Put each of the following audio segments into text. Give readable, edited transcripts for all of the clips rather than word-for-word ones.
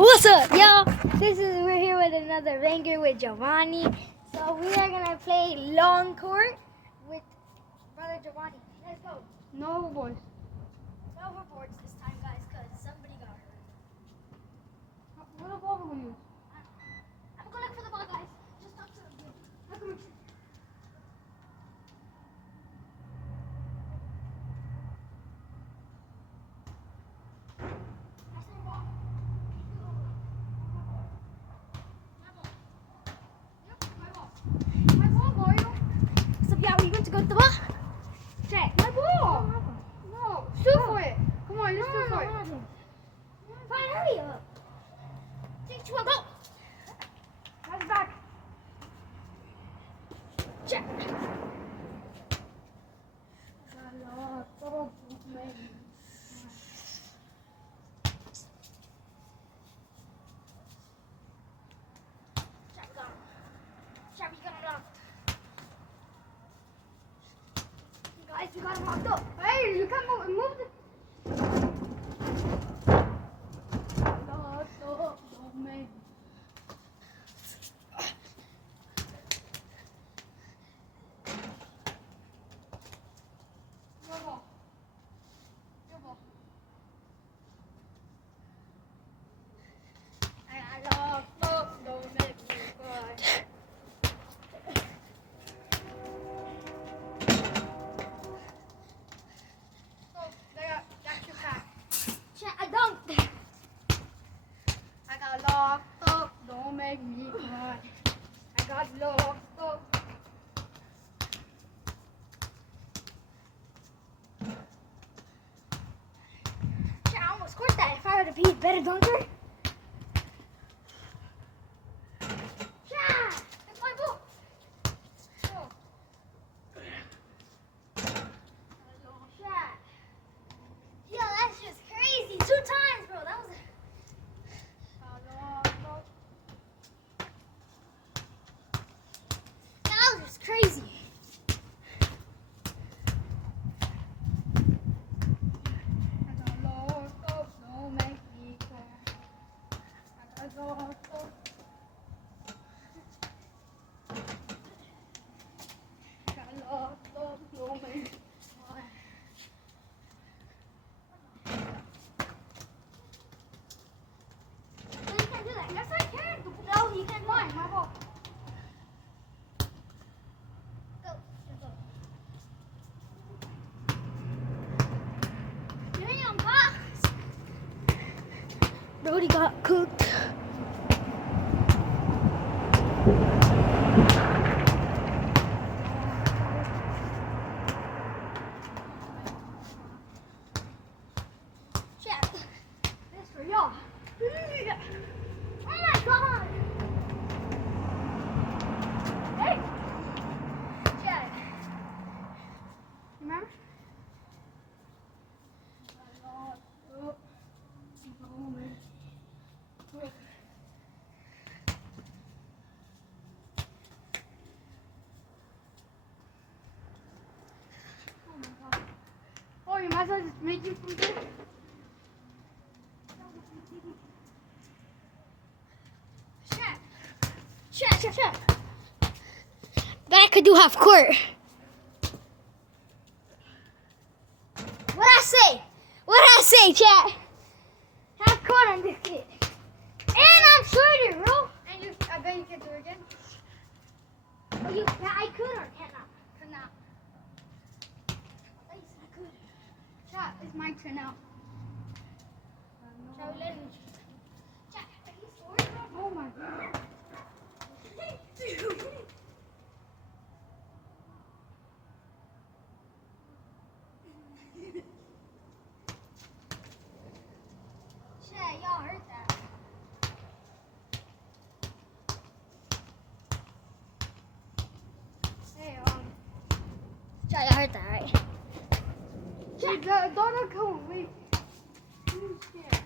What's up, y'all? We're here with another banger with Giovanni. So we are gonna play long court with brother Giovanni. Let's go. No hoverboards. No hoverboards this time, guys, cause somebody got hurt. What ball will we use? I'm gonna look for the ball, guys. Just talk to them. How come it's- That's their ball. My ball, Mario. What's up, y'all? We went to go to the ball. Check. My ball. No. Shoot for it. Come on, let's shoot for it. Fine, hurry up. 3, 2, 1, go. Pass it back. Check. Check, we got him locked. Guys, we got him locked up. Hey, you can't move the... I locked up, don't make me cry. That's your pack. Check, I dunked. I got locked up, don't make me cry. I got locked up. Check, I almost scored that. If I would have been a better dunker. Check, that's my ball. Check. Yo, that's just crazy. 2 times, bro. That was. That was just crazy. I got locked up, don't make me cry. I got locked up. I got locked up, don't make me cry. No, you can't do that. Yes, I can. No, you can't. Fine, my ball. Go. Just go. Damn, box. Brody got cooked. Check. This for y'all. Oh my god. Hey. Check. Remember? Oh, you might as well just make you from there. Check. Check, check, check. Bet I could do half court. What I say? What I say, chat? Half court on this kid. And I'm shorter, bro. And you, I bet you can do it again. But you, yeah, I could or cannot. Cannot. At least I could. Chat, it's my turn now. Shall we let him? Chat, are you scoring, bro? Oh my god. Chat, y'all heard that. Hey, Chat, y'all heard that, right? don't go, wait. I'm scared.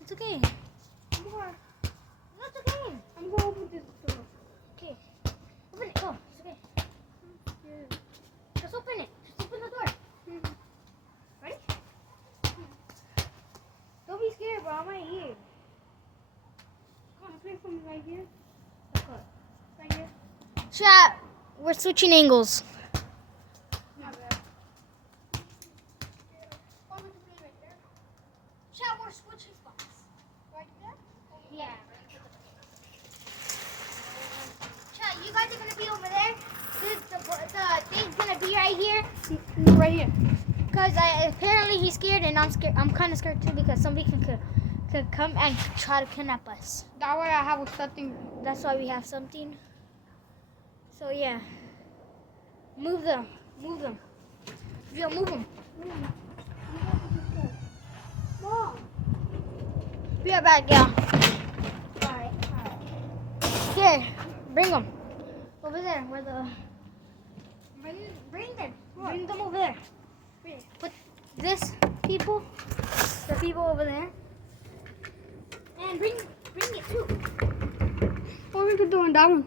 It's okay. More. That's okay. I'm going to open this door. Okay. Open it. Go. It's okay. Just open it. Just open the door. Ready? Don't be scared, bro. I'm right here. Right here. Right here. Chat, we're switching angles. Not bad. Or we can play right there. Chat, we're switching spots. Right there? Yeah. Chat, you guys are gonna be over there. The thing's gonna be right here. No, right here. Cause apparently he's scared and I'm scared. I'm kind of scared too because somebody could come and try to kidnap us. That way I have something. That's why we have something. So yeah, move them. Yeah, move them. Mom. Be right back, yeah. Alright. Here, bring them over there. Where the bring them. Bring them over there. Put the people over there, and bring it too. Or we could do on that one.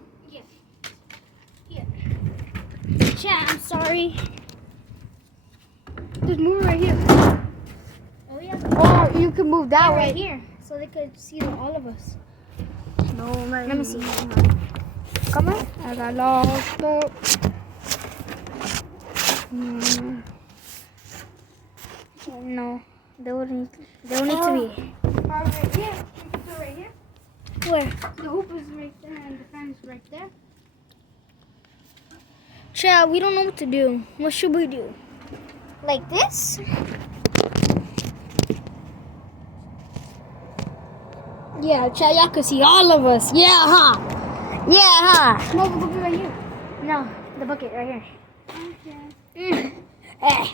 Yeah. Chat, I'm sorry. Just move it right here. Oh yeah. Or you can move that Right way. here, so they could see all of us. No, Let me see. Come on. I got lost up. No, they would need to be. Right here. We can do it right here. Where? The hoop is right there and the fan is right there. Chat, we don't know what to do. What should we do? Like this? Yeah, chat, y'all could see all of us. Yeah, huh? Yeah, huh? No, the hoop is right here. No, the bucket right here. Okay. Eh.